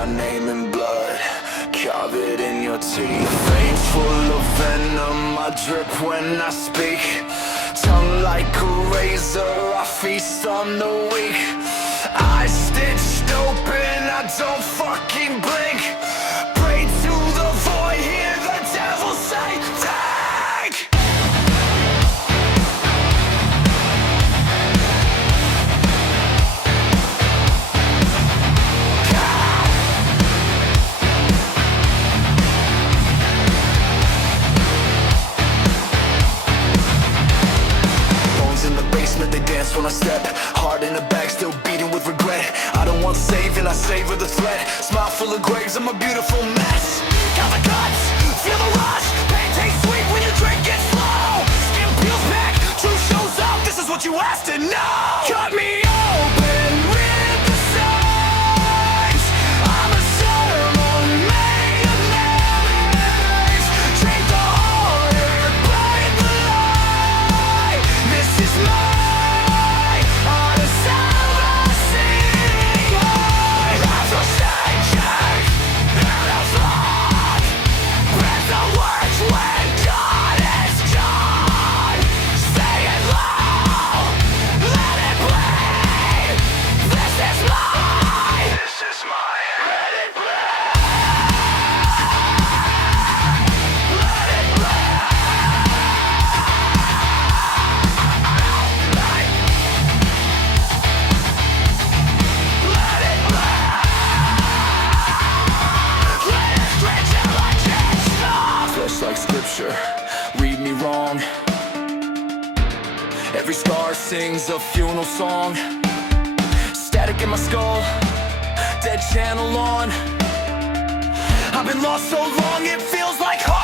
my name in blood, carve it in your teeth. Veins full of venom, I drip when I speak. Tongue like a razor, I feast on the weak. Eyes stitched open, I don't fucking blink. Pray to the void, hear the devil say, take! They dance when I step, heart in the bag, still beating with regret. I don't want saving, I savor the threat. Smile full of graves, I'm a beautiful mess. Got the guts, feel the rush. Pain tastes sweet when you drink it slow. Skin peels back, truth shows up. This is what you asked to know. Cut me open with the signs. I'm a sermon made of memories. Drink the order, bite the lie. This is my like scripture, read me wrong. Every scar sings a funeral song. Static in my skull, dead channel on. I've been lost so long it feels like home.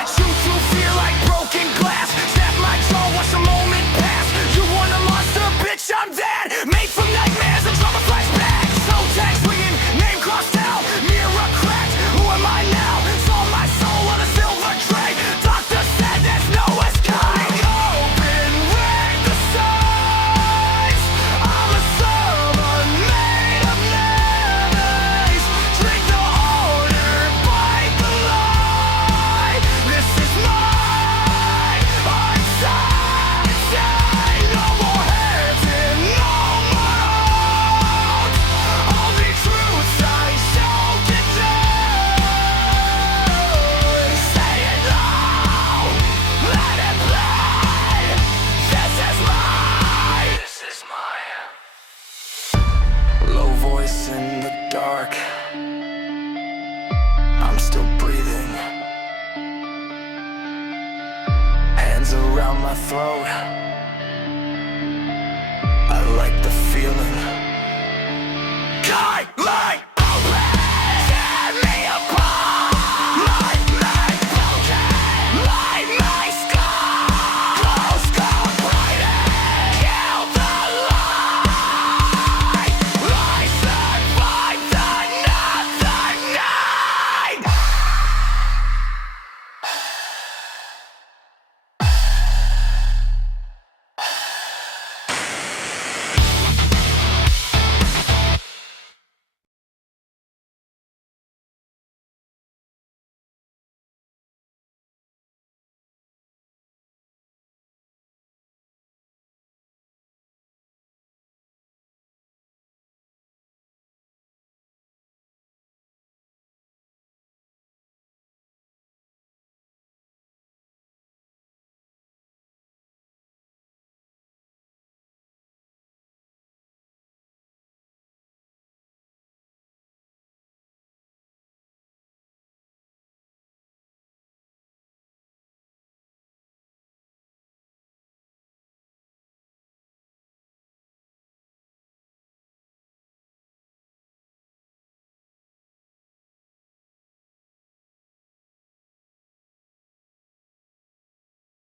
I chew through fear like broken glass. Snap my jaw, watch a moment pass. You want a monster, bitch, I'm dead. Made from nightmares and trauma flashback. No tag swinging, name crossed out, mirror cracked. Who am I now? My soul on a silver tray. Doctor said there's no escape. Open with the signs. I'm a sermon made of memories. Drink the order, bite the lie. This is my uncertainty. No more heaven, no more hope. Only truths I shall condemn. In the dark, I'm still breathing. Hands around my throat.